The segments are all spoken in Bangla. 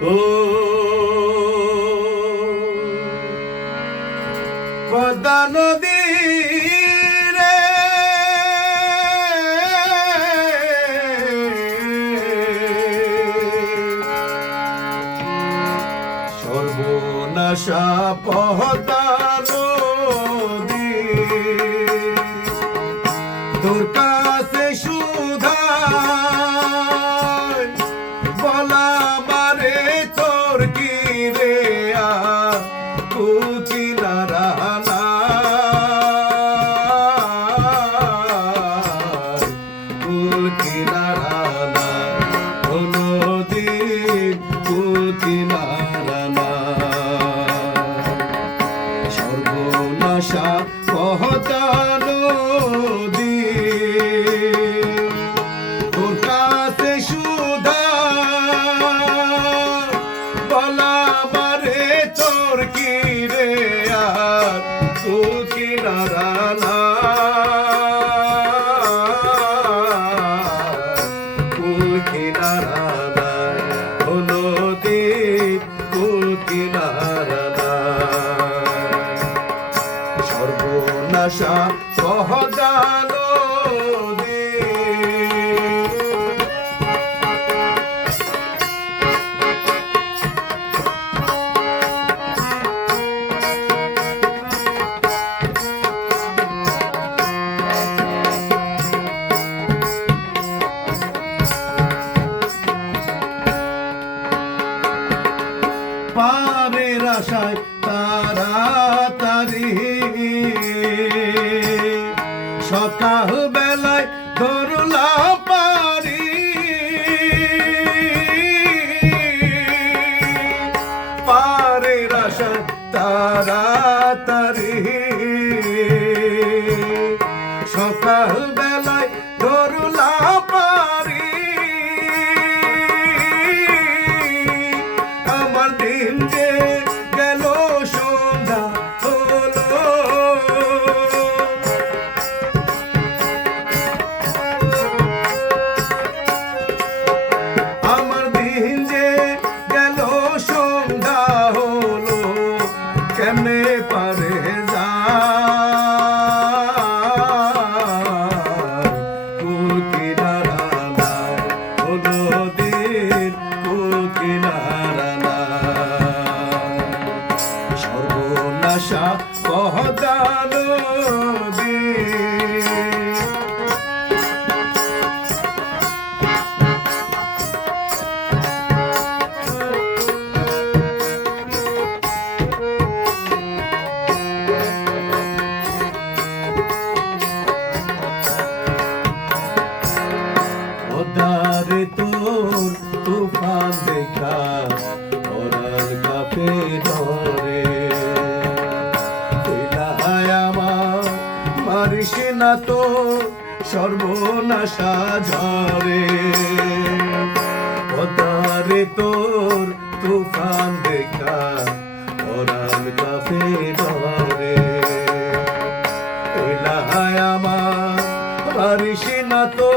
ও পদ্মা সর্বনাশা পদ্মা আর তু কিনারা না। কুল কিনারা না হলো দ্বীপ কুল কিনারা সর্বনাশা সহদালো আশায় তারি সকাল কেমনে পারে যা। কুল কিনারা নাই হলো দিন কুল কাপে ধরে। আমার মারিস না তো সর্বনাশা ঝরে। ওদারে তোর তুফান দেখা ওরাল কাপে ধরে। আমার পারিস না তো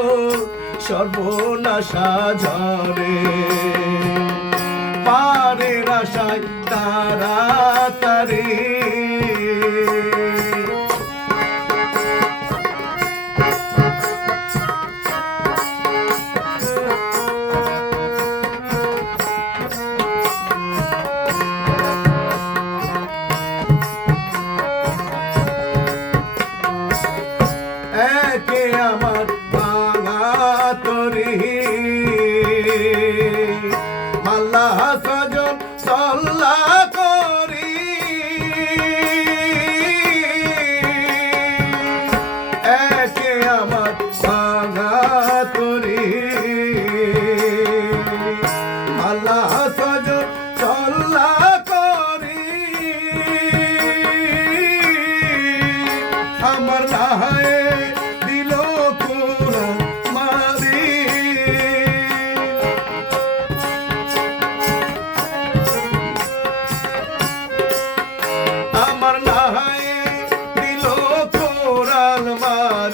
সর্বনাশা ঝরে। পারের আশায় তাড়াতাড়ি। একে আমার ভাঙা তরি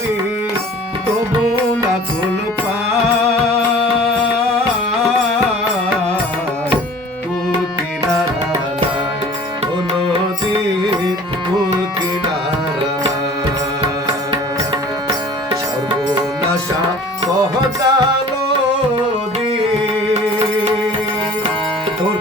যাবে তবু না কোনো সর্বনাশা কহতালো দে। তোর